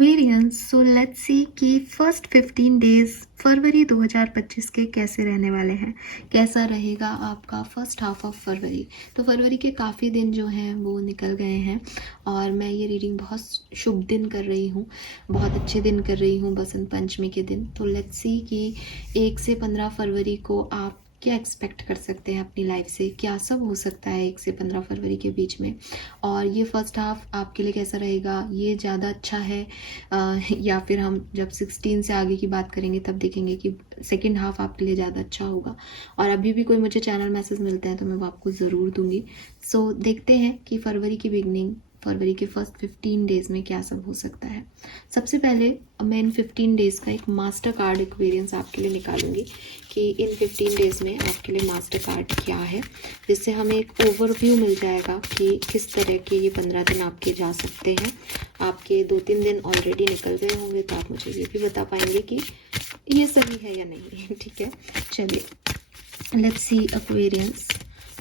Aquarians, so let's see कि first 15 days फरवरी 2025 के कैसे रहने वाले हैं, कैसा रहेगा आपका फर्स्ट हाफ ऑफ फरवरी। तो फरवरी के काफ़ी दिन जो हैं वो निकल गए हैं और मैं ये रीडिंग बहुत शुभ दिन कर रही हूँ, बहुत अच्छे दिन कर रही हूँ, बसंत पंचमी के दिन। तो लेट्स सी कि 1 से 15 फरवरी को आप क्या एक्सपेक्ट कर सकते हैं अपनी लाइफ से, क्या सब हो सकता है 1 से 15 फरवरी के बीच में, और ये फर्स्ट हाफ आपके लिए कैसा रहेगा, ये ज़्यादा अच्छा है या फिर हम जब 16 से आगे की बात करेंगे तब देखेंगे कि सेकेंड हाफ आपके लिए ज़्यादा अच्छा होगा। और अभी भी कोई मुझे चैनल मैसेज मिलता है तो मैं वो आपको ज़रूर दूंगी। सो देखते हैं कि फरवरी की बिगनिंग, फरवरी के फर्स्ट 15 डेज़ में क्या सब हो सकता है। सबसे पहले मैं इन 15 डेज़ का एक मास्टर कार्ड एक्वेरियंस आपके लिए निकालूंगी कि इन 15 डेज़ में आपके लिए मास्टर कार्ड क्या है, जिससे हमें एक ओवरव्यू मिल जाएगा कि किस तरह के ये 15 दिन आपके जा सकते हैं। आपके 2-3 दिन ऑलरेडी निकल गए होंगे तो आप मुझे ये भी बता पाएंगे कि ये सही है या नहीं। ठीक है, चलिए let's see Aquarians.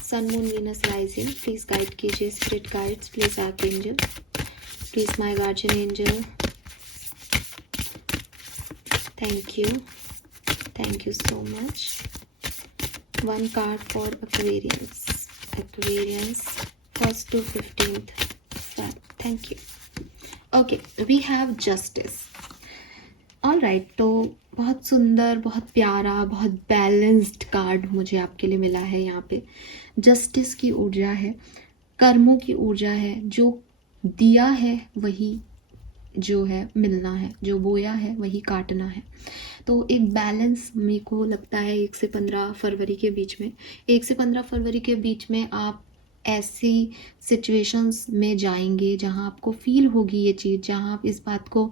Sun moon Venus rising, please guide कीजिए spirit guides, please archangel, please my guardian angel, thank you so much. One card for Aquarians 1st to 15th Feb. Thank you. Okay, we have Justice. All right, तो बहुत सुंदर, बहुत प्यारा, बहुत balanced card मुझे आपके लिए मिला है। यहाँ पे जस्टिस की ऊर्जा है, कर्मों की ऊर्जा है, जो दिया है वही जो है मिलना है, जो बोया है वही काटना है। तो एक बैलेंस मेरे को लगता है 1 से 15 फरवरी के बीच में, 1 से 15 फरवरी के बीच में आप ऐसी सिचुएशंस में जाएंगे जहां आपको फील होगी ये चीज़, जहां आप इस बात को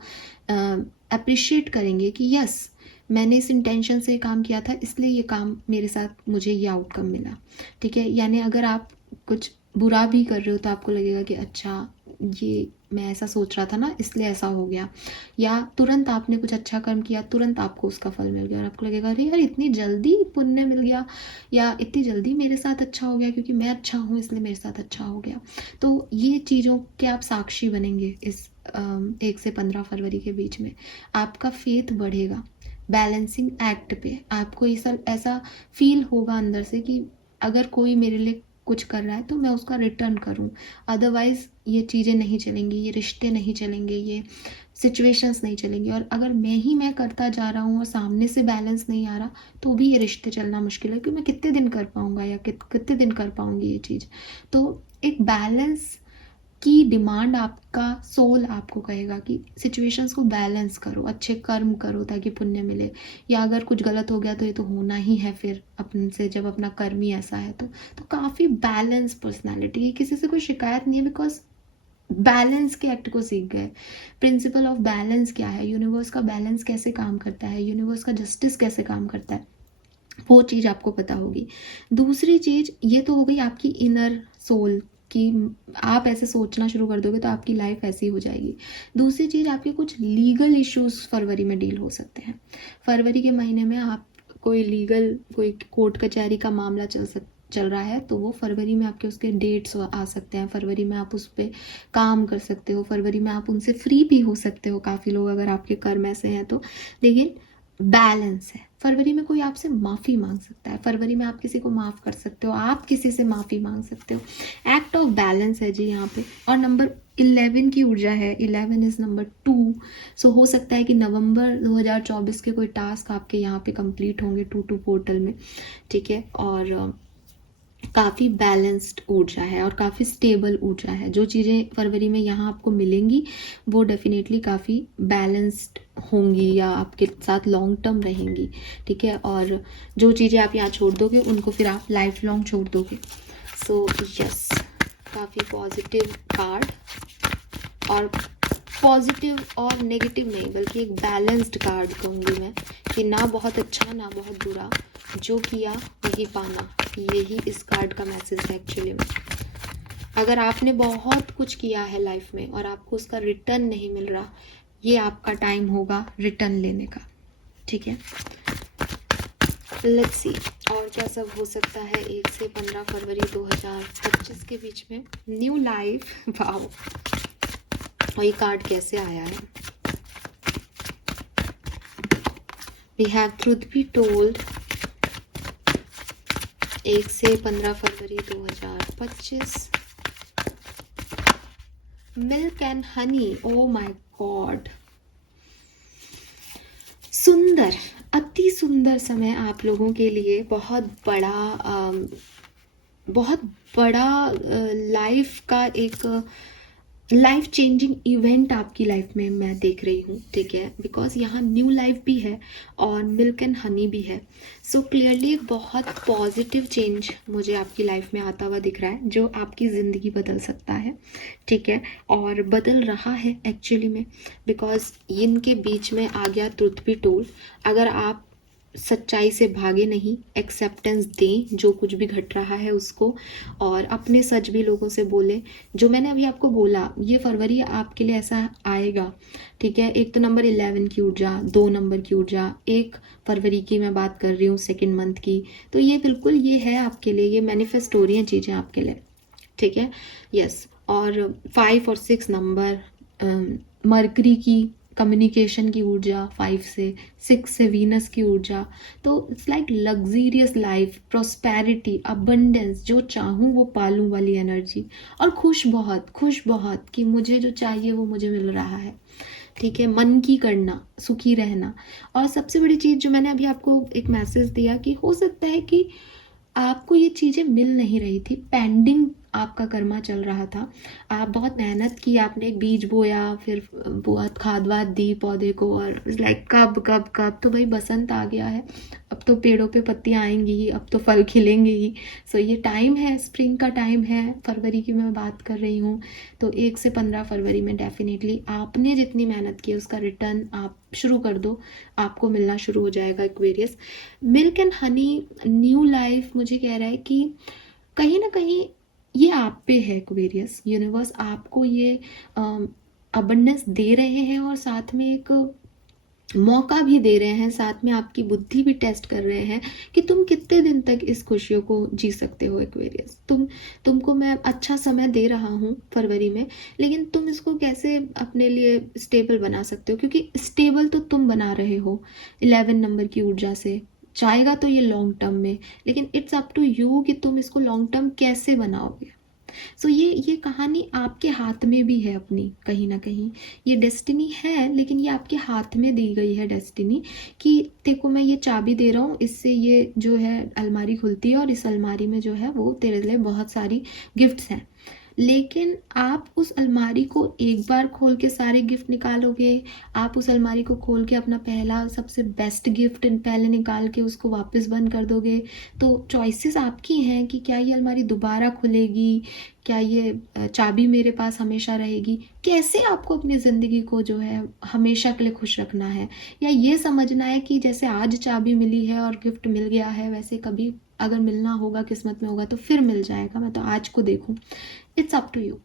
अप्रिशिएट करेंगे कि यस, मैंने इस इंटेंशन से काम किया था, इसलिए ये काम मेरे साथ, मुझे ये आउटकम मिला। ठीक है, यानी अगर आप कुछ बुरा भी कर रहे हो तो आपको लगेगा कि अच्छा, ये मैं ऐसा सोच रहा था ना, इसलिए ऐसा हो गया। या तुरंत आपने कुछ अच्छा कर्म किया, तुरंत आपको उसका फल मिल गया और आपको लगेगा अरे यार, इतनी जल्दी पुण्य मिल गया, या इतनी जल्दी मेरे साथ अच्छा हो गया, क्योंकि मैं अच्छा हूँ इसलिए मेरे साथ अच्छा हो गया। तो ये चीज़ों के आप साक्षी बनेंगे इस 1 से 15 फरवरी के बीच में। आपका फेथ बढ़ेगा बैलेंसिंग एक्ट पे। आपको ये सब ऐसा फील होगा अंदर से कि अगर कोई मेरे लिए कुछ कर रहा है तो मैं उसका रिटर्न करूं, अदरवाइज ये चीज़ें नहीं चलेंगी, ये रिश्ते नहीं चलेंगे, ये सिचुएशंस नहीं चलेंगी। और अगर मैं करता जा रहा हूँ और सामने से बैलेंस नहीं आ रहा तो भी ये रिश्ते चलना मुश्किल है, क्योंकि मैं कितने दिन कर पाऊंगा या कितने दिन कर पाऊंगी ये चीज़। तो एक बैलेंस की डिमांड आपका सोल आपको कहेगा कि सिचुएशंस को बैलेंस करो, अच्छे कर्म करो ताकि पुण्य मिले। या अगर कुछ गलत हो गया तो ये तो होना ही है फिर अपन से, जब अपना कर्म ही ऐसा है। तो काफ़ी बैलेंस पर्सनालिटी है, किसी से कोई शिकायत नहीं है, बिकॉज बैलेंस के एक्ट को सीख गए। प्रिंसिपल ऑफ बैलेंस क्या है, यूनिवर्स का बैलेंस कैसे काम करता है, यूनिवर्स का जस्टिस कैसे काम करता है, वो चीज़ आपको पता होगी। दूसरी चीज़ ये तो हो गई आपकी इनर सोल कि आप ऐसे सोचना शुरू कर दोगे तो आपकी लाइफ ऐसी हो जाएगी। दूसरी चीज़, आपके कुछ लीगल इश्यूज फरवरी में डील हो सकते हैं। फरवरी के महीने में आप कोई कोर्ट कचहरी का मामला चल रहा है तो वो फरवरी में आपके उसके डेट्स आ सकते हैं। फरवरी में आप उस पर काम कर सकते हो, फरवरी में आप उनसे फ्री भी हो सकते हो, काफ़ी लोग अगर आपके कर्म ऐसे हैं तो। लेकिन बैलेंस है, फरवरी में कोई आपसे माफ़ी मांग सकता है, फरवरी में आप किसी को माफ़ कर सकते हो, आप किसी से माफ़ी मांग सकते हो। एक्ट ऑफ बैलेंस है जी यहाँ पे। और नंबर 11 की ऊर्जा है, 11 इज नंबर 2। सो हो सकता है कि नवंबर 2024 के कोई टास्क आपके यहाँ पे कंप्लीट होंगे 2 पोर्टल में। ठीक है, और काफ़ी बैलेंस्ड ऊर्जा है और काफ़ी स्टेबल ऊर्जा है। जो चीज़ें फरवरी में यहाँ आपको मिलेंगी वो डेफिनेटली काफ़ी बैलेंस्ड होंगी या आपके साथ लॉन्ग टर्म रहेंगी। ठीक है, और जो चीज़ें आप यहाँ छोड़ दोगे उनको फिर आप लाइफ लॉन्ग छोड़ दोगे। सो यस, काफ़ी पॉजिटिव कार्ड, और पॉजिटिव और नेगेटिव नहीं बल्कि एक बैलेंस्ड कार्ड कहूँगी मैं, कि ना बहुत अच्छा ना बहुत बुरा, जो किया वही पाना। यही इस कार्ड का मैसेज है एक्चुअली में। अगर आपने बहुत कुछ किया है लाइफ में और आपको उसका रिटर्न नहीं मिल रहा, ये आपका टाइम होगा रिटर्न लेने का। ठीक है, लेट्स सी और क्या सब हो सकता है 1 से 15 फरवरी 2025 के बीच में। न्यू लाइफ, वाओ, और ये कार्ड कैसे आया है, we have truth be told 1 से 15 फरवरी 2025। Milk and honey, oh my God, सुंदर, अति सुंदर समय आप लोगों के लिए। बहुत बड़ा लाइफ का एक लाइफ चेंजिंग इवेंट आपकी लाइफ में मैं देख रही हूँ, ठीक है, बिकॉज यहाँ न्यू लाइफ भी है और मिल्क एंड हनी भी है। सो क्लियरली एक बहुत पॉजिटिव चेंज मुझे आपकी लाइफ में आता हुआ दिख रहा है, जो आपकी ज़िंदगी बदल सकता है, ठीक है, और बदल रहा है एक्चुअली में, बिकॉज इनके बीच में आ गया ट्रुथ बी टोल्ड। अगर आप सच्चाई से भागे नहीं, एक्सेप्टेंस दें जो कुछ भी घट रहा है उसको, और अपने सच भी लोगों से बोले। जो मैंने अभी आपको बोला, ये फरवरी आपके लिए ऐसा आएगा, ठीक है। एक तो नंबर 11 की ऊर्जा, 2 नंबर की ऊर्जा, 1 फरवरी की मैं बात कर रही हूँ, सेकेंड मंथ की, तो ये बिल्कुल ये है आपके लिए, ये मैनिफेस्ट हो रही हैं चीज़ें आपके लिए, ठीक है, यस। और 5 और 6 नंबर, मरकरी की कम्युनिकेशन की ऊर्जा, 5 से 6 से वीनस की ऊर्जा, तो it's like luxurious life, prosperity, abundance, जो चाहूँ वो पालूँ वाली एनर्जी, और खुश बहुत कि मुझे जो चाहिए वो मुझे मिल रहा है, ठीक है, मन की करना, सुखी रहना। और सबसे बड़ी चीज़ जो मैंने अभी आपको एक मैसेज दिया कि हो सकता है कि आपको ये चीज़ें मिल नहीं रही थी, पेंडिंग आपका कर्मा चल रहा था, आप बहुत मेहनत की, आपने एक बीज बोया, फिर बहुत खाद वाद दी पौधे को, और लाइक कब कब कब, तो भाई बसंत आ गया है, अब तो पेड़ों पे पत्तियां आएंगी ही, अब तो फल खिलेंगे ही। सो ये टाइम है, स्प्रिंग का टाइम है, फरवरी की मैं बात कर रही हूँ। तो 1 से 15 फरवरी में डेफिनेटली आपने जितनी मेहनत की उसका रिटर्न आप शुरू कर दो, आपको मिलना शुरू हो जाएगा Aquarius. Milk and Honey, new life मुझे कह रहा है कि कहीं ना कहीं ये आप पे है एक्वेरियस, यूनिवर्स आपको ये अबंडेंस दे रहे हैं, और साथ में एक मौका भी दे रहे हैं, साथ में आपकी बुद्धि भी टेस्ट कर रहे हैं कि तुम कितने दिन तक इस खुशियों को जी सकते हो एक्वेरियस। तुमको मैं अच्छा समय दे रहा हूँ फरवरी में, लेकिन तुम इसको कैसे अपने लिए स्टेबल बना सकते हो, क्योंकि स्टेबल तो तुम बना रहे हो 11 नंबर की ऊर्जा से। जाएगा तो ये लॉन्ग टर्म में, लेकिन इट्स अप टू यू कि तुम इसको लॉन्ग टर्म कैसे बनाओगे। सो ये कहानी आपके हाथ में भी है अपनी, कहीं ना कहीं ये डेस्टिनी है, लेकिन ये आपके हाथ में दी गई है डेस्टिनी कि देखो मैं ये चाबी दे रहा हूँ, इससे ये जो है अलमारी खुलती है, और इस अलमारी में जो है वो तेरे लिए बहुत सारी गिफ्ट्स हैं। लेकिन आप उस अलमारी को एक बार खोल के सारे गिफ्ट निकालोगे, आप उस अलमारी को खोल के अपना पहला सबसे बेस्ट गिफ्ट पहले निकाल के उसको वापस बंद कर दोगे, तो चॉइसेस आपकी हैं कि क्या ये अलमारी दोबारा खुलेगी, क्या ये चाबी मेरे पास हमेशा रहेगी, कैसे आपको अपनी ज़िंदगी को जो है हमेशा के लिए खुश रखना है, या ये समझना है कि जैसे आज चाबी मिली है और गिफ्ट मिल गया है, वैसे कभी अगर मिलना होगा, किस्मत में होगा तो फिर मिल जाएगा, मैं तो आज को देखूं। It's up to you.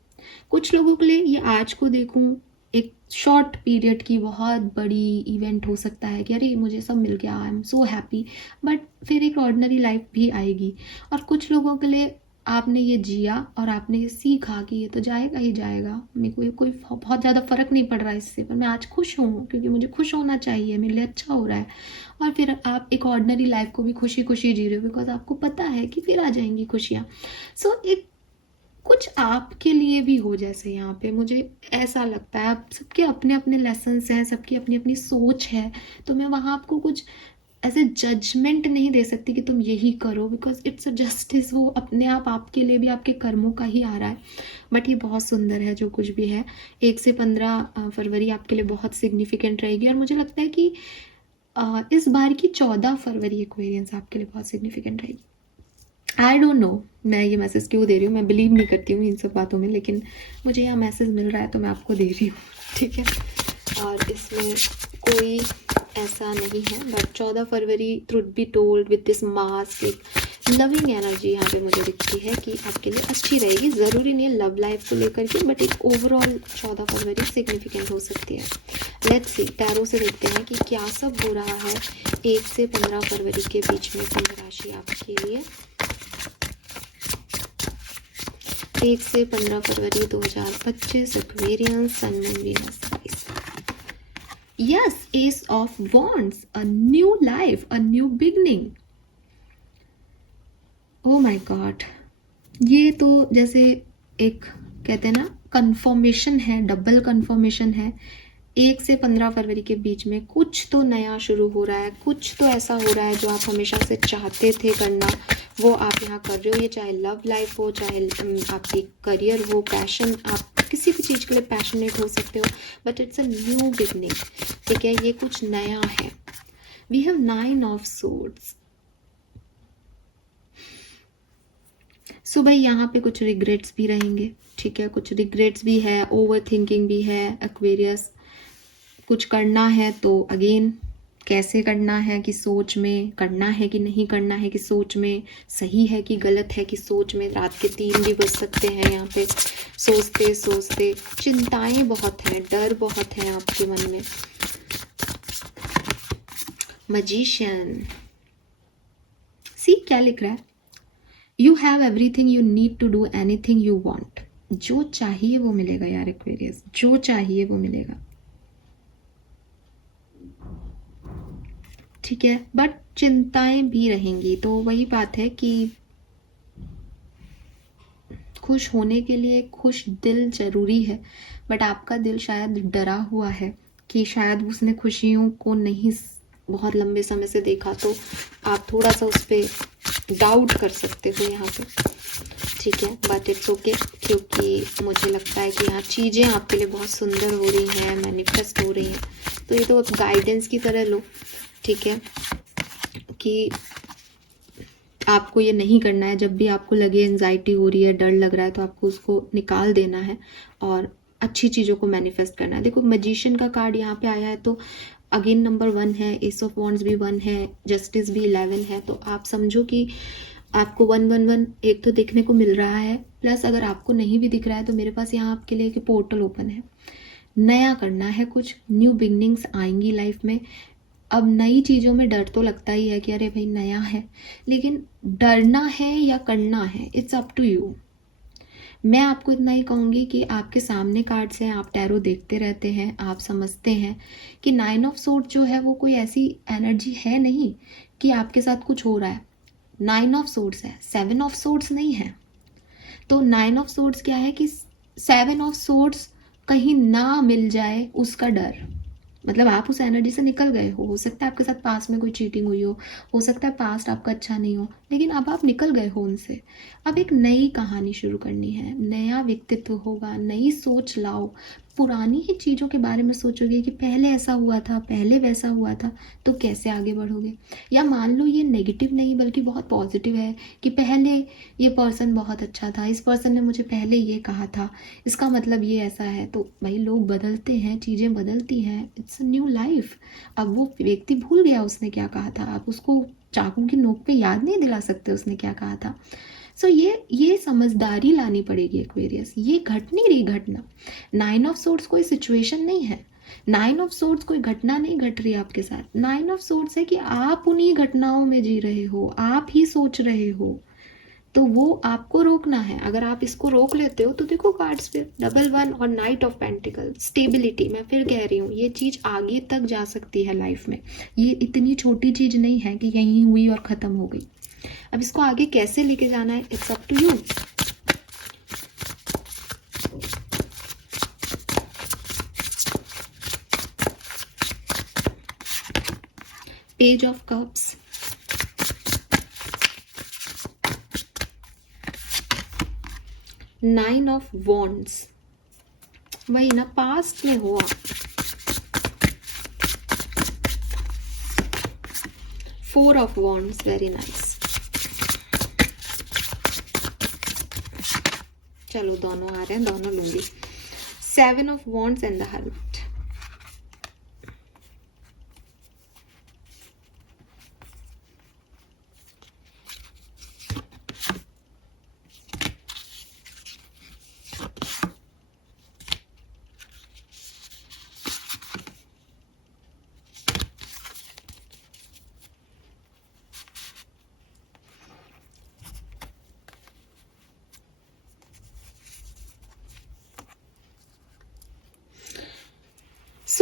कुछ लोगों के लिए ये आज को देखूं एक शॉर्ट पीरियड की बहुत बड़ी इवेंट हो सकता है कि अरे मुझे सब मिल गया, आई एम सो हैप्पी, बट फिर एक ऑर्डिनरी लाइफ भी आएगी। और कुछ लोगों के लिए आपने ये जिया और आपने ये सीखा कि ये तो जाएगा ही जाएगा, मेरे को कोई बहुत ज़्यादा फ़र्क नहीं पड़ रहा है इससे, पर मैं आज खुश हूँ क्योंकि मुझे खुश होना चाहिए, मेरे लिए अच्छा हो रहा है। और फिर आप एक ऑर्डिनरी लाइफ को भी खुशी खुशी जी रहे हो, बिकॉज आपको पता है कि फिर आ जाएंगी खुशियाँ। सो एक कुछ आपके लिए भी हो, जैसे यहाँ पे मुझे ऐसा लगता है, आप सबके अपने अपने लेसन्स हैं, सबकी अपनी अपनी सोच है, तो मैं वहाँ आपको कुछ ऐसे जजमेंट नहीं दे सकती कि तुम यही करो, बिकॉज इट्स अ जस्टिस, वो अपने आप आपके लिए भी आपके कर्मों का ही आ रहा है। बट ये बहुत सुंदर है जो कुछ भी है। 1 से 15 फरवरी आपके लिए बहुत सिग्निफिकेंट रहेगी, और मुझे लगता है कि इस बार की 14 फरवरी एक्वेरियंस आपके लिए बहुत सिग्निफिकेंट रहेगी। आई डोंट नो मैं ये मैसेज क्यों दे रही हूँ, मैं बिलीव नहीं करती हूँ इन सब बातों में, लेकिन मुझे यहाँ मैसेज मिल रहा है तो मैं आपको दे रही हूँ, ठीक है। और इसमें कोई ऐसा नहीं है, but 14 February truth be told with this mask, एक लविंग एनर्जी यहाँ पे मुझे दिखती है कि आपके लिए अच्छी रहेगी। ज़रूरी नहीं है लव लाइफ को लेकर के, बट एक ओवरऑल 14 फरवरी सिग्निफिकेंट हो सकती है। लेट्स सी, टैरो से देखते हैं कि क्या सब हो रहा है 1 से 15 फरवरी के बीच में कुंभ राशि आपके लिए। 1 से 15 फरवरी 2025 Aquarians, sun moon Venus rise. Yes, Ace of Wands, a new life, a new beginning. Oh my God, ये तो जैसे एक कहते हैं ना कंफर्मेशन है, डबल कंफर्मेशन है। 1 से 15 फरवरी के बीच में कुछ तो नया शुरू हो रहा है, कुछ तो ऐसा हो रहा है जो आप हमेशा से चाहते थे करना, वो आप यहाँ कर रहे हो। ये चाहे लव लाइफ हो, चाहे आपकी करियर हो, पैशन, आप किसी भी चीज़ के लिए पैशनेट हो सकते हो, but it's a new beginning. ठीक है, ये कुछ नया है। We have 9 of swords. So भाई यहाँ पे कुछ रिग्रेट्स भी रहेंगे। ठीक है, कुछ रिग्रेट्स भी है, ओवर थिंकिंग भी है एक्वेरियस। कुछ करना है तो अगेन कैसे करना है, कि सोच में करना है कि नहीं करना है, कि सोच में सही है कि गलत है, कि सोच में रात के 3 भी बज सकते हैं। यहाँ पे सोचते सोचते चिंताएं बहुत हैं, डर बहुत है आपके मन में। मैजिशियन, सी क्या लिख रहा है, you have everything you need to do anything you want. जो चाहिए वो मिलेगा यार एक्वेरियस, जो चाहिए वो मिलेगा। ठीक है, बट चिंताएं भी रहेंगी। तो वही बात है कि खुश होने के लिए खुश दिल जरूरी है, बट आपका दिल शायद डरा हुआ है कि शायद उसने खुशियों को नहीं बहुत लंबे समय से देखा, तो आप थोड़ा सा उस पर डाउट कर सकते हो यहाँ पे। ठीक है, बट इट्स ओके, क्योंकि मुझे लगता है कि यहाँ चीज़ें आपके लिए बहुत सुंदर हो रही हैं, मैनिफेस्ट हो रही हैं। तो ये तो एक गाइडेंस की तरह लो। ठीक है, कि आपको ये नहीं करना है। जब भी आपको लगे एंजाइटी हो रही है, डर लग रहा है, तो आपको उसको निकाल देना है और अच्छी चीज़ों को मैनिफेस्ट करना है। देखो मैजिशियन का कार्ड यहाँ पे आया है, तो अगेन नंबर 1 है, एस ऑफ वॉन्ड्स भी 1 है, जस्टिस भी 11 है। तो आप समझो कि आपको 111 एक तो देखने को मिल रहा है, प्लस अगर आपको नहीं भी दिख रहा है तो मेरे पास यहाँ आपके लिए एक पोर्टल ओपन है। नया करना है, कुछ न्यू बिगनिंग्स आएंगी लाइफ में। अब नई चीज़ों में डर तो लगता ही है कि अरे भाई नया है, लेकिन डरना है या करना है, इट्स अप टू यू। मैं आपको इतना ही कहूँगी कि आपके सामने कार्ड्स हैं, आप टैरो देखते रहते हैं, आप समझते हैं कि 9 ऑफ सोर्ड जो है वो कोई ऐसी एनर्जी है नहीं कि आपके साथ कुछ हो रहा है। 9 ऑफ सोर्ड्स है, 7 ऑफ सोर्ड्स नहीं है। तो 9 ऑफ सोर्ड्स क्या है कि 7 ऑफ सोर्ड्स कहीं ना मिल जाए उसका डर। मतलब आप उस एनर्जी से निकल गए हो सकता है आपके साथ पास्ट में कोई चीटिंग हुई हो सकता है पास्ट आपका अच्छा नहीं हो, लेकिन अब आप निकल गए हो उनसे। अब एक नई कहानी शुरू करनी है, नया व्यक्तित्व होगा, नई सोच लाओ। पुरानी ही चीज़ों के बारे में सोचोगे कि पहले ऐसा हुआ था, पहले वैसा हुआ था, तो कैसे आगे बढ़ोगे। या मान लो ये नेगेटिव नहीं बल्कि बहुत पॉजिटिव है कि पहले ये पर्सन बहुत अच्छा था, इस पर्सन ने मुझे पहले ये कहा था, इसका मतलब ये ऐसा है। तो भाई लोग बदलते हैं, चीज़ें बदलती हैं, इट्स अ न्यू लाइफ। अब वो व्यक्ति भूल गया उसने क्या कहा था, आप उसको चाकू की नोक पे याद नहीं दिला सकते उसने क्या कहा था। सो ये समझदारी लानी पड़ेगी एक्वेरियस। ये घट नहीं रही घटना, 9 ऑफ सोर्ड्स कोई सिचुएशन नहीं है, 9 ऑफ सोर्ड्स कोई घटना नहीं घट रही आपके साथ। 9 ऑफ सोर्ड्स है कि आप उन्हीं घटनाओं में जी रहे हो, आप ही सोच रहे हो, तो वो आपको रोकना है। अगर आप इसको रोक लेते हो तो देखो कार्ड्स पे डबल 1 और नाइट ऑफ पेंटिकल, स्टेबिलिटी। मैं फिर कह रही हूँ ये चीज़ आगे तक जा सकती है लाइफ में, ये इतनी छोटी चीज़ नहीं है कि यहीं हुई और ख़त्म हो गई। अब इसको आगे कैसे लेके जाना है, it's up to you. Page of cups, nine of wands, वही ना पास्ट में हुआ। 4 ऑफ वॉन्ड्स, वेरी नाइस। चलो दोनों आ रहे हैं, दोनों लूंगी। 7 of wands and the hermit.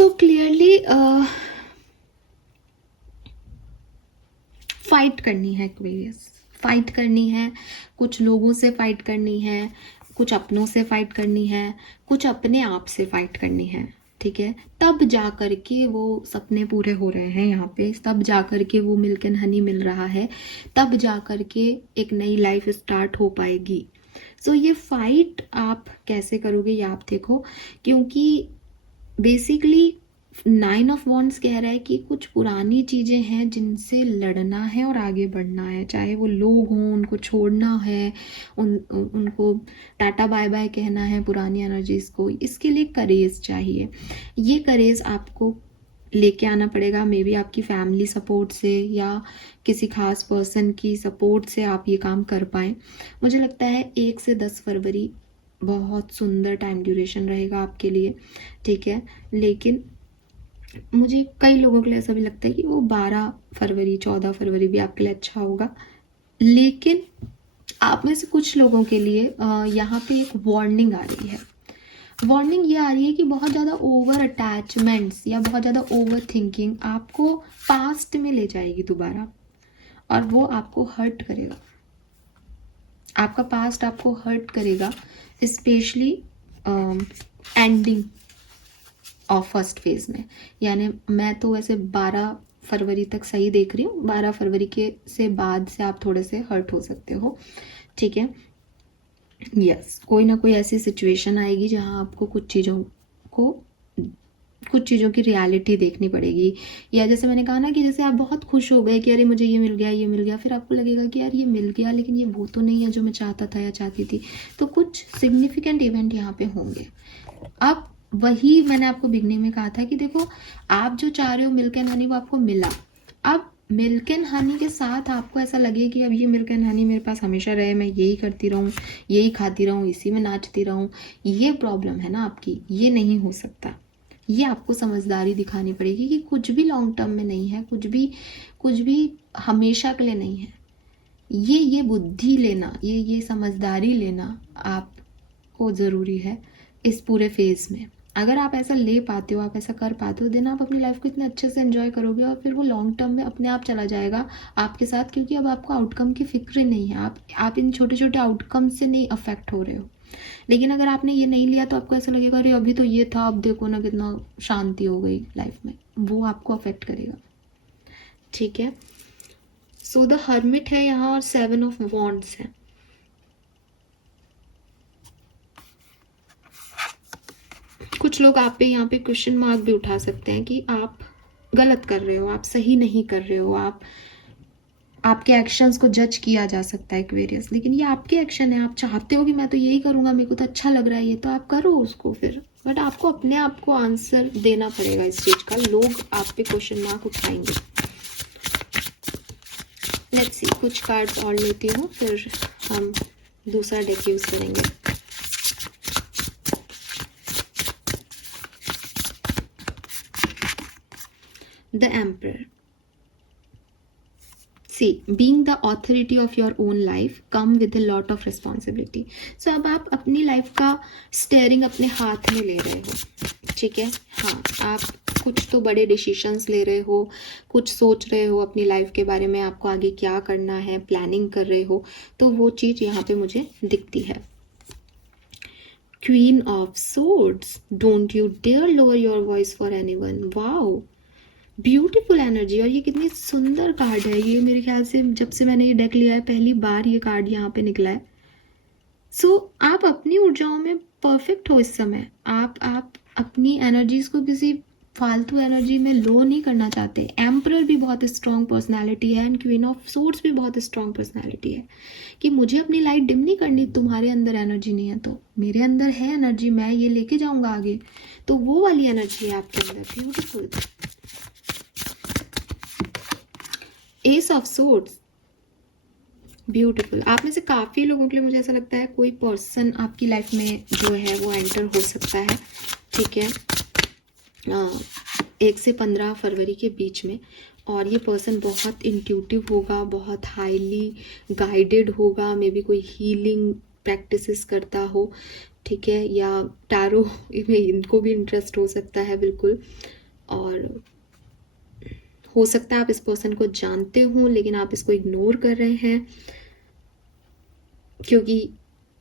So clearly fight करनी है एक्वेरियस, फाइट करनी है, कुछ लोगों से फाइट करनी है, कुछ अपनों से फाइट करनी है, कुछ अपने आप से फाइट करनी है, ठीक है। तब जा कर के वो सपने पूरे हो रहे हैं यहाँ पे, तब जा कर के वो मिल्क एंड हनी मिल रहा है, तब जा कर के एक नई लाइफ स्टार्ट हो पाएगी। सो ये फाइट आप कैसे करोगे ये आप देखो, क्योंकि बेसिकली 9 ऑफ वॉन्ड्स कह रहा है कि कुछ पुरानी चीज़ें हैं जिनसे लड़ना है और आगे बढ़ना है, चाहे वो लोग हों उनको छोड़ना है, उनको टाटा बाय बाय कहना है पुरानी एनर्जीज़ को। इसके लिए करेज चाहिए, ये करेज आपको लेके आना पड़ेगा। मे बी आपकी फैमिली सपोर्ट से या किसी खास पर्सन की सपोर्ट से आप ये काम कर पाएँ। मुझे लगता है 1 से 10 फरवरी बहुत सुंदर टाइम ड्यूरेशन रहेगा आपके लिए, ठीक है। लेकिन मुझे कई लोगों के लिए ऐसा भी लगता है कि वो 12 फरवरी 14 फरवरी भी आपके लिए अच्छा होगा। लेकिन आप में से कुछ लोगों के लिए यहाँ पे एक वार्निंग आ रही है। वार्निंग ये आ रही है कि बहुत ज़्यादा ओवर अटैचमेंट्स या बहुत ज़्यादा ओवर थिंकिंग आपको पास्ट में ले जाएगी दोबारा, और वो आपको हर्ट करेगा। आपका पास्ट आपको हर्ट करेगा, specially ending of first phase में। यानी मैं तो वैसे 12 फरवरी तक सही देख रही हूँ, 12 फरवरी के से बाद से आप थोड़े से हर्ट हो सकते हो, ठीक है। यस, कोई ना कोई ऐसी सिचुएशन आएगी जहाँ आपको कुछ चीज़ों की रियलिटी देखनी पड़ेगी। या जैसे मैंने कहा ना कि जैसे आप बहुत खुश हो गए कि अरे मुझे ये मिल गया, ये मिल गया, फिर आपको लगेगा कि यार ये मिल गया लेकिन ये वो तो नहीं है जो मैं चाहता था या चाहती थी। तो कुछ सिग्निफिकेंट इवेंट यहाँ पे होंगे। अब वही मैंने आपको बिगनिंग में कहा था कि देखो, आप जो चाह रहे हो मिल्क एंड हनी वो आपको मिला। अब मिल्क एंड हनी के साथ आपको ऐसा लगे कि अब ये मिल्क एंड हनी मेरे पास हमेशा रहे, मैं यही करती रहूँ, यही खाती रहूँ, इसी में नाचती रहूँ, ये प्रॉब्लम है ना आपकी, ये नहीं हो सकता। ये आपको समझदारी दिखानी पड़ेगी कि कुछ भी लॉन्ग टर्म में नहीं है, कुछ भी हमेशा के लिए नहीं है। ये बुद्धि लेना, ये समझदारी लेना आपको ज़रूरी है इस पूरे फेज़ में। अगर आप ऐसा ले पाते हो, आप ऐसा कर पाते हो, देन आप अपनी लाइफ को इतने अच्छे से एंजॉय करोगे और फिर वो लॉन्ग टर्म में अपने आप चला जाएगा आपके साथ, क्योंकि अब आपको आउटकम की फिक्र नहीं है। आप इन छोटे छोटे आउटकम से नहीं अफेक्ट हो रहे हो। लेकिन अगर आपने ये नहीं लिया तो आपको ऐसा लगेगा अरे अभी तो ये था, अब देखो ना कितना शांति हो गई लाइफ में, वो आपको अफेक्ट करेगा, ठीक है। सो द हर्मिट है यहाँ और 7 ऑफ वॉन्ड्स है। कुछ लोग आप पे यहाँ पे क्वेश्चन मार्क भी उठा सकते हैं कि आप गलत कर रहे हो, आप सही नहीं कर रहे हो, आपके एक्शंस को जज किया जा सकता है एक्वेरियस। लेकिन ये आपके एक्शन है, आप चाहते हो कि मैं तो यही करूँगा, मेरे को तो अच्छा लग रहा है ये, तो आप करो उसको फिर। बट आपको अपने आप को आंसर देना पड़ेगा इस चीज़ का। लोग आप पे क्वेश्चन मार्क उठाएंगे। लेट्स सी, कुछ कार्ड्स और लेती हूँ फिर हम दूसरा डेक यूज करेंगे। The Emperor. See, being the authority of your own life come with a lot of responsibility. So अब आप अपनी लाइफ का स्टेयरिंग अपने हाथ में ले रहे हो, ठीक है। हाँ, आप कुछ तो बड़े डिसीजंस ले रहे हो, कुछ सोच रहे हो अपनी लाइफ के बारे में, आपको आगे क्या करना है, प्लानिंग कर रहे हो, तो वो चीज़ यहाँ पे मुझे दिखती है। Queen of Swords. Don't you dare lower your voice for anyone. Wow. Beautiful energy. और ये कितनी सुंदर कार्ड है, ये मेरे ख्याल से जब से मैंने ये डेक लिया है पहली बार ये कार्ड यहाँ पे निकला है। सो आप अपनी ऊर्जाओं में परफेक्ट हो इस समय। आप अपनी एनर्जीज को किसी फालतू एनर्जी में लो नहीं करना चाहते। एम्परर भी बहुत स्ट्रॉन्ग पर्सनैलिटी है एंड क्वीन ऑफ सोर्ड्स भी बहुत स्ट्रॉन्ग पर्सनैलिटी है कि मुझे अपनी लाइट डिम नहीं करनी। तुम्हारे अंदर एनर्जी नहीं है तो मेरे अंदर है एनर्जी, मैं ये लेके जाऊंगा आगे। तो वो वाली एनर्जी है आपके अंदर। Beautiful. S of swords, beautiful. आप में से काफ़ी लोगों के लिए मुझे ऐसा लगता है कोई पर्सन आपकी लाइफ में जो है वो एंटर हो सकता है, ठीक है, 1 से 15 फरवरी के बीच में। और ये पर्सन बहुत इंट्यूटिव होगा, बहुत हाईली गाइडेड होगा, मे बी कोई हीलिंग प्रैक्टिसेस करता हो, ठीक है, या टैरो में इनको भी इंटरेस्ट हो सकता है बिल्कुल। और हो सकता है आप इस पर्सन को जानते हो लेकिन आप इसको इग्नोर कर रहे हैं, क्योंकि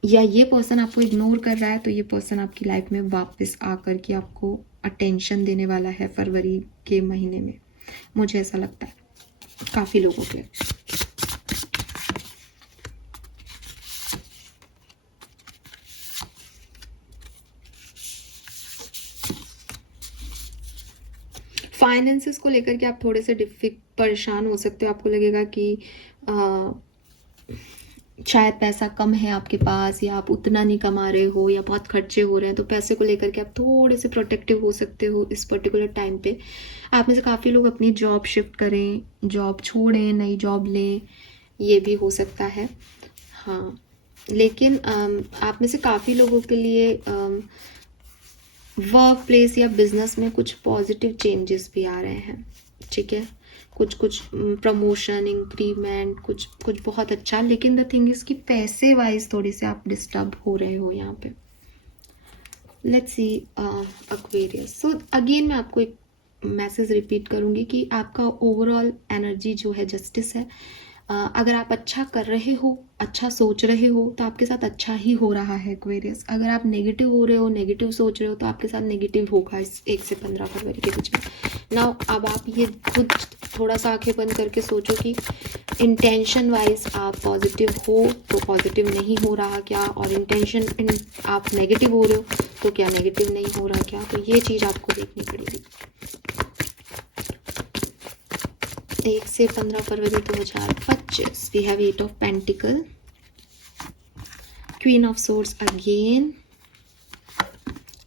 या ये पर्सन आपको इग्नोर कर रहा है तो ये पर्सन आपकी लाइफ में वापस आकर के आपको अटेंशन देने वाला है फरवरी के महीने में, मुझे ऐसा लगता है काफ़ी लोगों के। फाइनेंसेस को लेकर के आप थोड़े से परेशान हो सकते हो। आपको लगेगा कि शायद पैसा कम है आपके पास, या आप उतना नहीं कमा रहे हो, या बहुत खर्चे हो रहे हैं, तो पैसे को लेकर के आप थोड़े से प्रोटेक्टिव हो सकते हो इस पर्टिकुलर टाइम पे। आप में से काफ़ी लोग अपनी जॉब शिफ्ट करें, जॉब छोड़ें, नई जॉब लें, ये भी हो सकता है। हाँ, लेकिन आप में से काफ़ी लोगों के लिए वर्क प्लेस या बिजनेस में कुछ पॉजिटिव चेंजेस भी आ रहे हैं, ठीक है, कुछ प्रमोशन, इंक्रीमेंट, कुछ बहुत अच्छा। लेकिन द थिंग इज कि पैसे वाइज थोड़ी से आप डिस्टर्ब हो रहे हो यहाँ पे। Let's see Aquarius. So again मैं आपको एक मैसेज रिपीट करूँगी कि आपका ओवरऑल एनर्जी जो है जस्टिस है। अगर आप अच्छा कर रहे हो, अच्छा सोच रहे हो, तो आपके साथ अच्छा ही हो रहा है एक्वेरियस। अगर आप नेगेटिव हो रहे हो, नेगेटिव सोच रहे हो, तो आपके साथ नेगेटिव होगा इस 1 से 15 फरवरी के बीच में। नाउ अब आप ये खुद थोड़ा सा आंखें बंद करके सोचो कि इंटेंशन वाइज आप पॉजिटिव हो तो पॉजिटिव नहीं हो रहा क्या, और इंटेंशन आप नेगेटिव हो रहे हो तो क्या नेगेटिव नहीं हो रहा क्या। तो ये चीज़ आपको देखनी पड़ेगी। 1 से 15 फरवरी 2025 we have 8 of pentacle, queen of swords again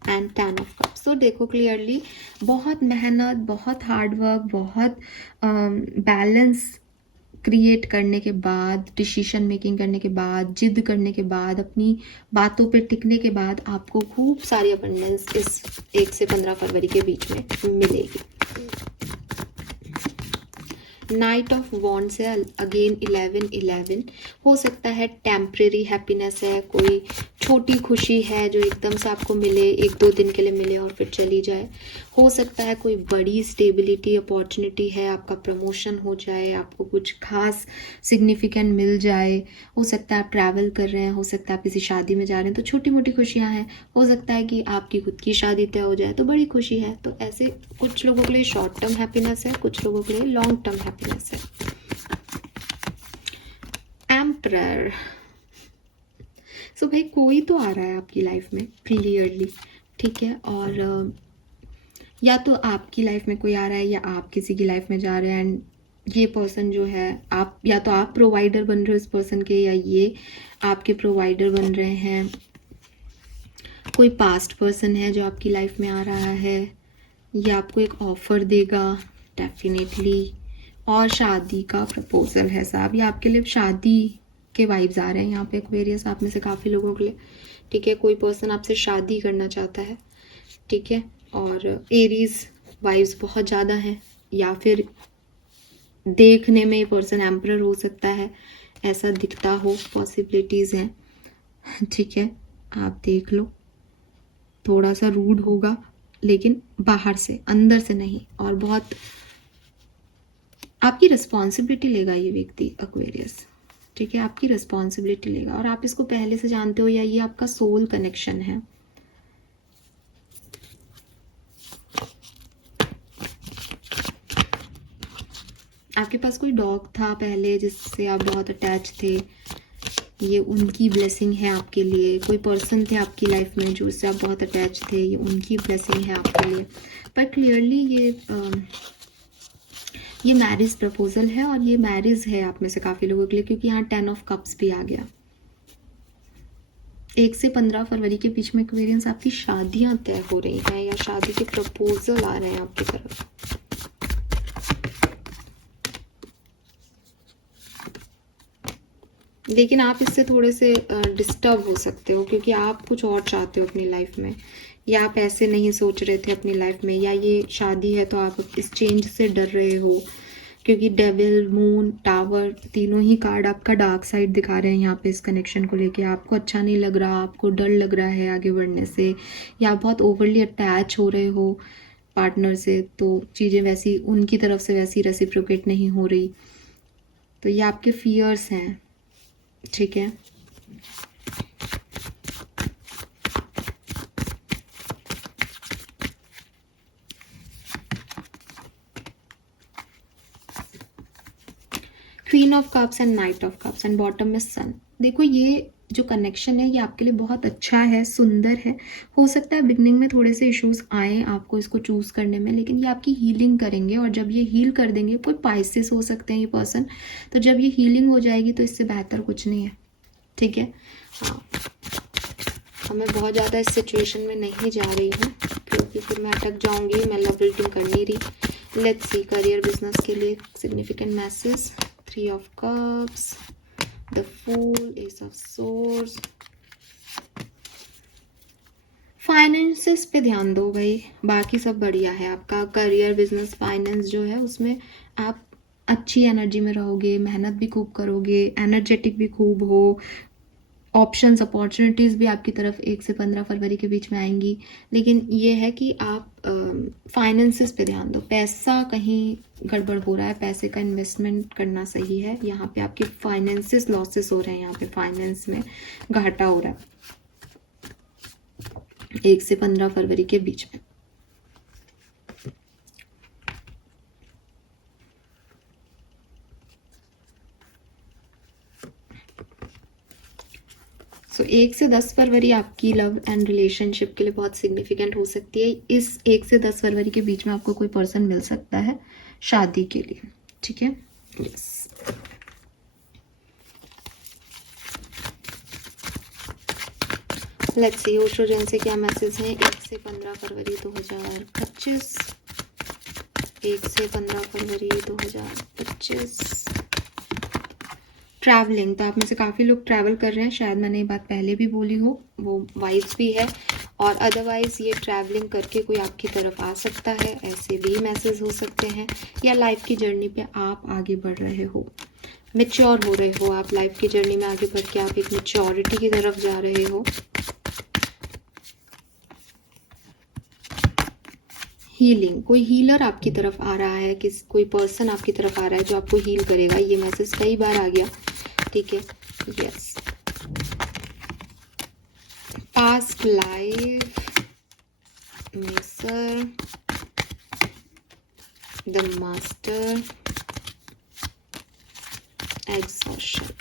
and 10 of cups. तो देखो क्लियरली बहुत मेहनत, बहुत हार्डवर्क, बहुत बैलेंस क्रिएट करने के बाद, डिसीजन मेकिंग करने के बाद, जिद करने के बाद, अपनी बातों पे टिकने के बाद आपको खूब सारी अबंडेंस इस 1 से 15 फरवरी के बीच में मिलेगी। नाइट ऑफ वॉन्ड्स है अगेन 11-11। हो सकता है टेम्परेरी हैप्पीनेस है, कोई छोटी खुशी है जो एकदम से आपको मिले, 1-2 दिन के लिए मिले और फिर चली जाए। हो सकता है कोई बड़ी स्टेबिलिटी अपॉर्चुनिटी है, आपका प्रमोशन हो जाए, आपको कुछ खास सिग्निफिकेंट मिल जाए। हो सकता है आप ट्रैवल कर रहे हैं, हो सकता है आप किसी शादी में जा रहे हैं, तो छोटी मोटी खुशियां हैं। हो सकता है कि आपकी खुद की शादी तय हो जाए, तो बड़ी खुशी है। तो ऐसे कुछ लोगों के लिए शॉर्ट टर्म हैप्पीनेस है, कुछ लोगों के लिए लॉन्ग टर्म हैप्पीनेस है। एम्परर। सो भाई कोई तो आ रहा है आपकी लाइफ में क्लियरली, ठीक है, और या तो आपकी लाइफ में कोई आ रहा है या आप किसी की लाइफ में जा रहे हैं। एंड ये पर्सन जो है, आप या तो आप प्रोवाइडर बन रहे हो इस पर्सन के, या ये आपके प्रोवाइडर बन रहे हैं। कोई पास्ट पर्सन है जो आपकी लाइफ में आ रहा है, या आपको एक ऑफर देगा डेफिनेटली। और शादी का प्रपोजल है साहब, ये आपके लिए शादी के वाइब्स आ रहे हैं यहाँ पे एक्वेरियस, आप में से काफ़ी लोगों के लिए, ठीक है। कोई पर्सन आपसे शादी करना चाहता है, ठीक है, और एरीज वाइब्स बहुत ज़्यादा हैं, या फिर देखने में पर्सन एम्परर हो सकता है, ऐसा दिखता हो, पॉसिबिलिटीज़ हैं, ठीक है। आप देख लो, थोड़ा सा रूड होगा लेकिन बाहर से, अंदर से नहीं, और बहुत आपकी रिस्पॉन्सिबिलिटी लेगा ये व्यक्ति एक्वेरियस, ठीक है, आपकी रिस्पॉन्सिबिलिटी लेगा। और आप इसको पहले से जानते हो, या ये आपका सोल कनेक्शन है। आपके पास कोई डॉग था पहले जिससे आप बहुत अटैच थे, ये उनकी ब्लेसिंग है आपके लिए। कोई पर्सन थे आपकी लाइफ में जो उससे आप बहुत अटैच थे, ये उनकी ब्लेसिंग है आपके लिए। पर क्लियरली ये मैरिज प्रपोजल है, और ये मैरिज है आप में से काफ़ी लोगों के लिए, क्योंकि यहाँ 10 ऑफ कप्स भी आ गया। 1 से 15 फरवरी के बीच में एक्वेरियंस आपकी शादियां तय हो रही हैं, या शादी के प्रपोजल आ रहे हैं आपकी तरफ। लेकिन आप इससे थोड़े से डिस्टर्ब हो सकते हो, क्योंकि आप कुछ और चाहते हो अपनी लाइफ में, या आप ऐसे नहीं सोच रहे थे अपनी लाइफ में, या ये शादी है तो आप इस चेंज से डर रहे हो, क्योंकि डेविल, मून, टावर, तीनों ही कार्ड आपका डार्क साइड दिखा रहे हैं यहाँ पे। इस कनेक्शन को लेके आपको अच्छा नहीं लग रहा, आपको डर लग रहा है आगे बढ़ने से, या बहुत ओवरली अटैच हो रहे हो पार्टनर से, तो चीज़ें वैसी उनकी तरफ से वैसी रेसिप्रोकेट नहीं हो रही। तो ये आपके फियर्स हैं, ठीक है। Queen of cups and night of cups and bottom में सन। देखो ये जो कनेक्शन है ये आपके लिए बहुत अच्छा है, सुंदर है। हो सकता है बिगनिंग में थोड़े से इश्यूज आए आपको इसको चूज करने में, लेकिन ये आपकी हीलिंग करेंगे, और जब ये हील कर देंगे, कोई पाइसेस हो सकते हैं ये पर्सन, तो जब ये हीलिंग हो जाएगी तो इससे बेहतर कुछ नहीं है, ठीक है। हाँ, मैं बहुत ज़्यादा इस सिचुएशन में नहीं जा रही हूँ क्योंकि फिर मैं अटक जाऊंगी, मैं लव बिल्डिंग कर नहीं रही। लेट्स सी करियर बिजनेस के लिए significant message. 3 of cups, the fool, ace of swords. Finances पे ध्यान दो भाई, बाकी सब बढ़िया है। आपका करियर, बिजनेस, फाइनेंस जो है उसमें आप अच्छी एनर्जी में रहोगे, मेहनत भी खूब करोगे, एनर्जेटिक भी खूब हो। ऑप्शंस, अपॉर्चुनिटीज़ भी आपकी तरफ 1 से 15 फरवरी के बीच में आएंगी। लेकिन ये है कि आप फाइनेंसेस पे ध्यान दो, पैसा कहीं गड़बड़ हो रहा है, पैसे का इन्वेस्टमेंट करना सही है। यहाँ पे आपके फाइनेंसेस लॉसेस हो रहे हैं, यहाँ पे फाइनेंस में घाटा हो रहा है 1 से 15 फरवरी के बीच में। सो 1 से 10 फरवरी आपकी लव एंड रिलेशनशिप के लिए बहुत सिग्निफिकेंट हो सकती है। इस 1 से 10 फरवरी के बीच में आपको कोई पर्सन मिल सकता है शादी के लिए, ठीक है। यस, लेट्स सी ओशोजन से क्या मैसेज है 1 से 15 फरवरी 2025। 1 से 15 फरवरी 2025। ट्रैवलिंग, तो आप में से काफ़ी लोग ट्रैवल कर रहे हैं, शायद मैंने ये बात पहले भी बोली हो, वो वाइज भी है। और अदरवाइज ये ट्रैवलिंग करके कोई आपकी तरफ आ सकता है, ऐसे भी मैसेज हो सकते हैं। या लाइफ की जर्नी पे आप आगे बढ़ रहे हो, मेच्योर हो रहे हो, आप लाइफ की जर्नी में आगे बढ़ के आप एक मेच्योरिटी की तरफ जा रहे हो। हीलिंग, कोई हीलर आपकी तरफ आ रहा है, कोई पर्सन आपकी तरफ आ रहा है जो आपको हील करेगा। ये मैसेज कई बार आ गया, ठीक है। यस, पास्ट लाइफ, मेसर, द मास्टर, एग्जॉशन।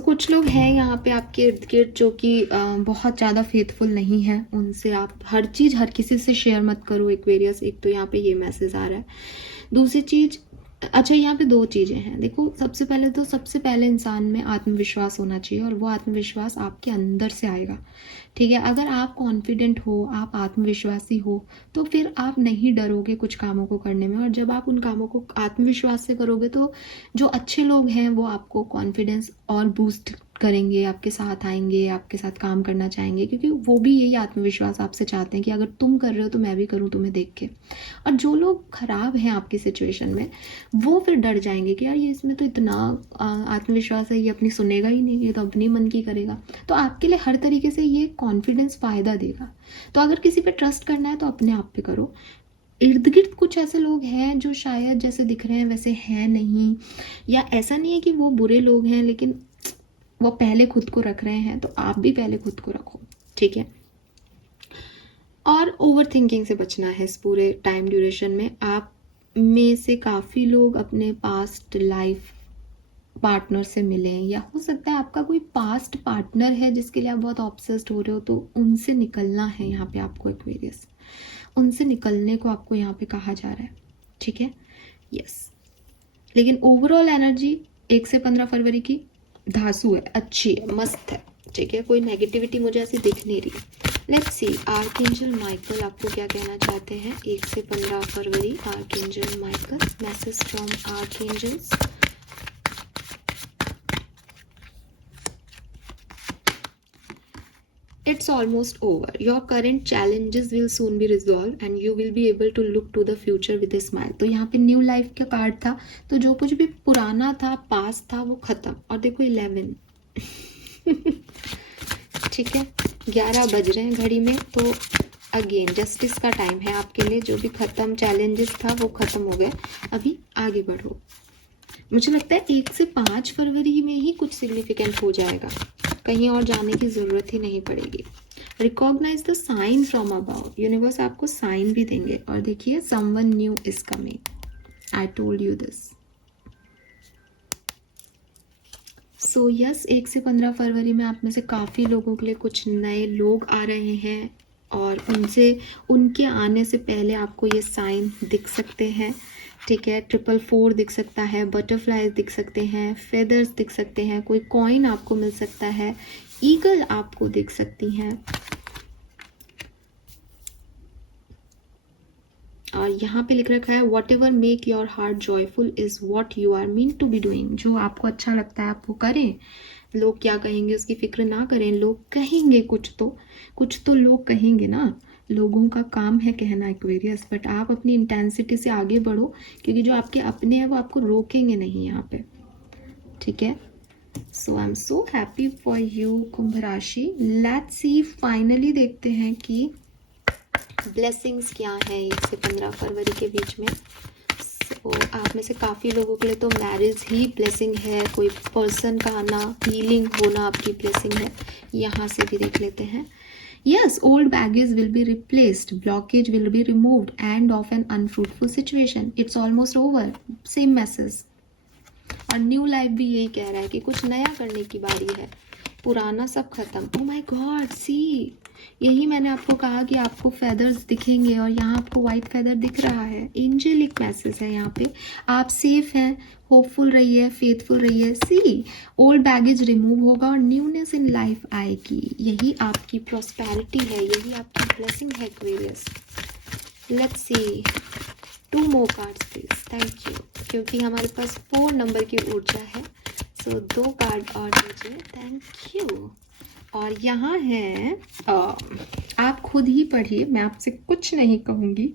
कुछ लोग हैं यहाँ पे आपके इर्द गिर्द जो कि बहुत ज़्यादा फेथफुल नहीं है, उनसे आप हर चीज़ हर किसी से शेयर मत करो एक्वेरियस। एक तो यहाँ पे ये मैसेज आ रहा है। दूसरी चीज़, अच्छा यहाँ पे 2 चीज़ें हैं। देखो, सबसे पहले इंसान में आत्मविश्वास होना चाहिए, और वो आत्मविश्वास आपके अंदर से आएगा, ठीक है। अगर आप कॉन्फिडेंट हो, आप आत्मविश्वासी हो, तो फिर आप नहीं डरोगे कुछ कामों को करने में। और जब आप उन कामों को आत्मविश्वास से करोगे तो जो अच्छे लोग हैं वो आपको कॉन्फिडेंस और बूस्ट करेंगे, आपके साथ आएंगे, आपके साथ काम करना चाहेंगे, क्योंकि वो भी यही आत्मविश्वास आपसे चाहते हैं कि अगर तुम कर रहे हो तो मैं भी करूँ तुम्हें देख के। और जो लोग खराब हैं आपकी सिचुएशन में, वो फिर डर जाएंगे कि यार ये इसमें तो इतना आत्मविश्वास है, ये अपनी सुनेगा ही नहीं, ये तो अपनी मन की करेगा। तो आपके लिए हर तरीके से ये कॉन्फिडेंस फ़ायदा देगा। तो अगर किसी पे ट्रस्ट करना है तो अपने आप पे करो। इर्द गिर्द कुछ ऐसे लोग हैं जो शायद जैसे दिख रहे हैं वैसे हैं नहीं, या ऐसा नहीं है कि वो बुरे लोग हैं, लेकिन वो पहले खुद को रख रहे हैं, तो आप भी पहले खुद को रखो, ठीक है। और ओवर थिंकिंग से बचना है इस पूरे टाइम ड्यूरेशन में। आप में से काफ़ी लोग अपने पास्ट लाइफ पार्टनर से मिलें, या हो सकता है आपका कोई पास्ट पार्टनर है जिसके लिए आप बहुत ऑब्सेस्ड हो रहे हो, तो उनसे निकलना है यहाँ पे आपको एक्वेरियस। उनसे निकलने को आपको यहाँ पे कहा जा रहा है, ठीक है। यस, लेकिन ओवरऑल एनर्जी 1 से 15 फरवरी की धांसू है, अच्छी है, मस्त है, ठीक है। कोई नेगेटिविटी मुझे ऐसी दिख नहीं रही। लेट्स सी आर्कएंजल माइकल आपको क्या कहना चाहते हैं 1 से 15 फरवरी। Archangel Michael, message from archangels. it's almost over. Your current challenges will soon be resolved and you will be able to look to the future with a smile. तो यहाँ पे न्यू लाइफ का कार्ड था, तो जो कुछ भी पुराना था, पास था, वो खत्म. और देखो 11. ठीक है, 11 बज रहे हैं घड़ी में. तो अगेन जस्टिस का टाइम है आपके लिए. जो भी खत्म चैलेंजेस था वो खत्म हो गए. अभी आगे बढ़ो. मुझे लगता है 1 से 5 फरवरी में ही कुछ सिग्निफिकेंट हो जाएगा. कहीं और जाने की ज़रूरत ही नहीं पड़ेगी. Recognise the sign from above. Universe आपको साइन भी देंगे. और देखिए, someone new is coming. I told you this. So yes, 1 से 15 फरवरी में आप में से काफ़ी लोगों के लिए कुछ नए लोग आ रहे हैं और उनके आने से पहले आपको ये साइन दिख सकते हैं. ठीक है, 444 दिख सकता है, बटरफ्लाइज दिख सकते हैं, फेदर्स दिख सकते हैं, कोई कॉइन आपको मिल सकता है, ईगल आपको दिख सकती हैं. और यहाँ पे लिख रखा है whatever make your heart joyful is what you are mean to be doing. जो आपको अच्छा लगता है आप वो करें. लोग क्या कहेंगे उसकी फिक्र ना करें. लोग कहेंगे कुछ तो लोग कहेंगे ना. लोगों का काम है कहना एक्वेरियस, बट आप अपनी इंटेंसिटी से आगे बढ़ो, क्योंकि जो आपके अपने हैं वो आपको रोकेंगे नहीं यहाँ पे. ठीक है, so I am so happy for you कुंभ राशि. लेट्स सी, फाइनली देखते हैं कि ब्लेसिंग्स क्या हैं 1 से 15 फरवरी के बीच में. सो आप में से काफ़ी लोगों के लिए तो मैरिज ही ब्लेसिंग है. कोई पर्सन का आना, हीलिंग होना आपकी ब्लेसिंग है. यहाँ से भी देख लेते हैं. Yes, old baggage will be replaced, blockage will be removed, and of an unfruitful situation. It's almost over. Same message. और न्यू लाइफ भी यही कह रहा है कि कुछ नया करने की बारी है. पुराना सब खत्म. ओ माय गॉड, सी, यही मैंने आपको कहा कि आपको फेदर्स दिखेंगे और यहाँ आपको वाइट फेदर दिख रहा है. एंजेलिक मैसेज है यहाँ पे. आप सेफ हैं. होपफुल रहिए, फेथफुल रहिए. सी, ओल्ड बैगेज रिमूव होगा और न्यूनेस इन लाइफ आएगी. यही आपकी प्रॉस्पेरिटी है, यही आपकी ब्लेसिंग है Aquarius. Let's see 2 more cards please. Thank you. क्योंकि हमारे पास 4 नंबर की ऊर्जा है. सो 2 कार्ड और दीजिए. Thank you. और यहाँ है, आप खुद ही पढ़िए, मैं आपसे कुछ नहीं कहूँगी.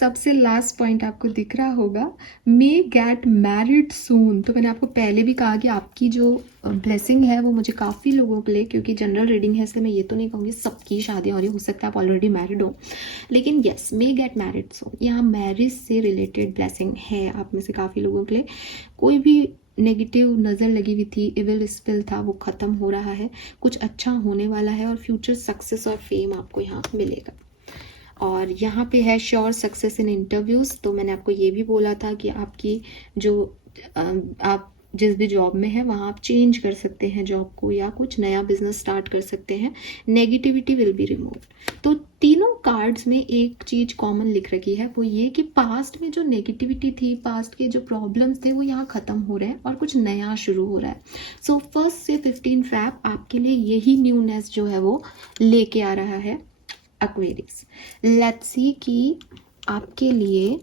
सबसे लास्ट पॉइंट आपको दिख रहा होगा, मे गेट मैरिड सून. तो मैंने आपको पहले भी कहा कि आपकी जो ब्लेसिंग है वो मुझे काफ़ी लोगों के लिए, क्योंकि जनरल रीडिंग है इसलिए मैं ये तो नहीं कहूँगी सबकी शादी हो रही. हो सकता है आप ऑलरेडी मैरिड हो, लेकिन यस, मे गेट मैरिड सून. यहाँ मैरिज से रिलेटेड ब्लेसिंग है आप में से काफ़ी लोगों के लिए. कोई भी नेगेटिव नज़र लगी हुई थी, इविल स्पिल था, वो ख़त्म हो रहा है. कुछ अच्छा होने वाला है और फ्यूचर सक्सेस और फेम आपको यहाँ मिलेगा. और यहाँ पे है श्योर सक्सेस इन इंटरव्यूज़. तो मैंने आपको ये भी बोला था कि आपकी जो आप जिस भी जॉब में है वहाँ आप चेंज कर सकते हैं जॉब को, या कुछ नया बिजनेस स्टार्ट कर सकते हैं. Negativity will be remove. तो तीनों कार्ड्स में एक चीज़ कॉमन लिख रखी है, वो ये कि पास्ट में जो नेगेटिविटी थी, पास्ट के जो प्रॉब्लम्स थे, वो यहाँ ख़त्म हो रहे हैं और कुछ नया शुरू हो रहा है. सो 1 से 15 फैब आपके लिए यही न्यूनेस जो है वो लेके आ रहा है एक्वेरियस. लेट्स सी कि आपके लिए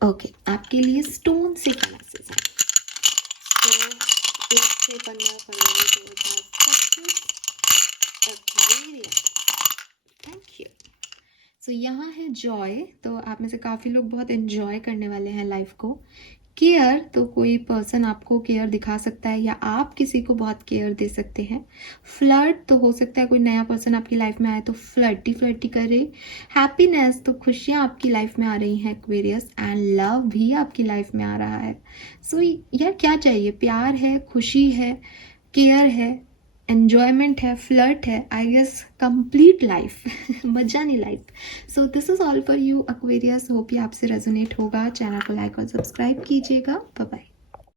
आपके लिए स्टोन से क्या मैसेज है. तो 1 से 15 फरवरी 2025 एक्वेरियस. Thank you. सो यहाँ है जॉय. तो आप में से काफ़ी लोग बहुत एंजॉय करने वाले हैं लाइफ को. केयर, तो कोई पर्सन आपको केयर दिखा सकता है या आप किसी को बहुत केयर दे सकते हैं. फ्लर्ट, तो हो सकता है कोई नया पर्सन आपकी लाइफ में आए तो फ्लर्टी करे. हैप्पीनेस, तो खुशियाँ आपकी लाइफ में आ रही हैं एक्वेरियस. एंड लव भी आपकी लाइफ में आ रहा है. सो यार क्या चाहिए. प्यार है, खुशी है, केयर है, एन्जॉयमेंट है, फ्लर्ट है. I guess complete life. मजानी life. So this is all for you Aquarius. Hope ये आपसे रेजोनेट होगा. चैनल को लाइक और सब्सक्राइब कीजिएगा. Bye bye.